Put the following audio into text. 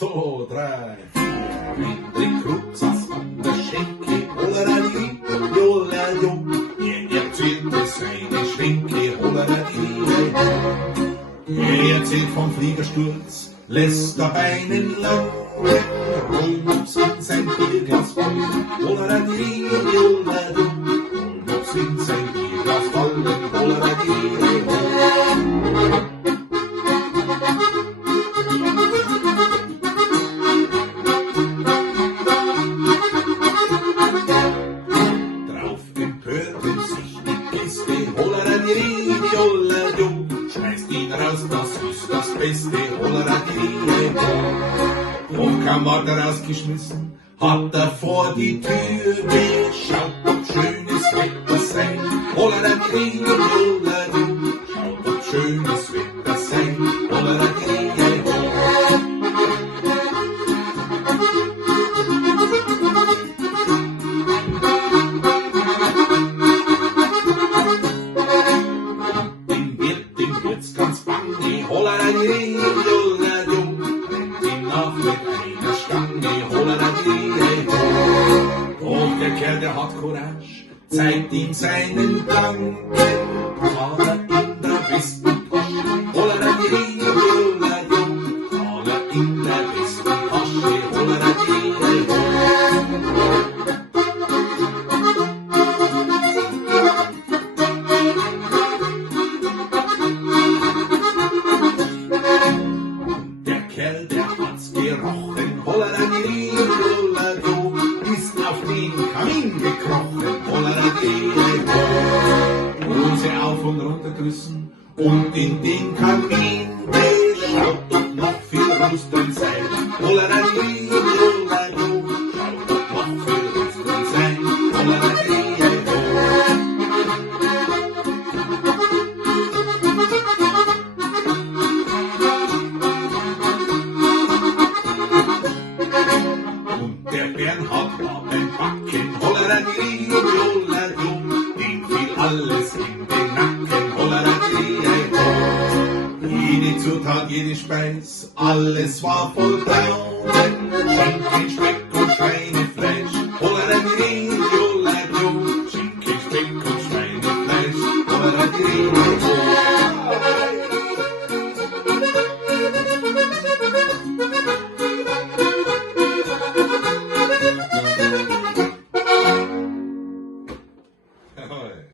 2, 3, 4. Hendrik Krug saß an der Schenke, Holleradi, Jollado. Er erzählte seine Schwenke, Holleradi. Er erzählt vom Fliegersturz, lässt dabei einen langen Rollmops in sein Bierglas fallen, Holleradi, Jollado. Rollmops in sein Bierglas fallen, Holleradi, Drauf empörten sich die Gäste, Holleradi, Jollado. Schmeißt ihn raus, das ist das Beste, Holleradi. Und kaum war er rausgeschmissen, hat er vor die Tür geschaut, ob schönes Wetter sei, Holleradi, Jollado. Schaut, ob schönes Wetter sei, Holleradi. Dem wird's ganz bange, Holleradi, Jollado. Rennt ihn nach mit einer Stange, Holleradi. Doch der Kerl, der hat Courage, zeigt ihm seinen Blanken. Taler in der Westentasche, Holleradi, Jollado. Taler in der Westentasche, Holleradi. Der Kerl, der hat's gerochen, Holleradi, Jollado, ist auf den Kamin gekrochen, Holleradi. Hose auf und runter gerissen und in den Kamin geschaut, ob noch viel Rust drin sei, Holleradi, Jollado. Schaut, ob noch viel Rust drin sei, Holleradi. Und der Bernhard war beim Backen, Holleradi, Jollado. Dem fiel alles in den Nacken, Holleradi. Jede Zutat, jede Speis, alles war voll Trauben. Schinken, Speck und Schweinefleisch, Holleradi, Jollado. Schinken, Speck und Schweinefleisch, Holleradi.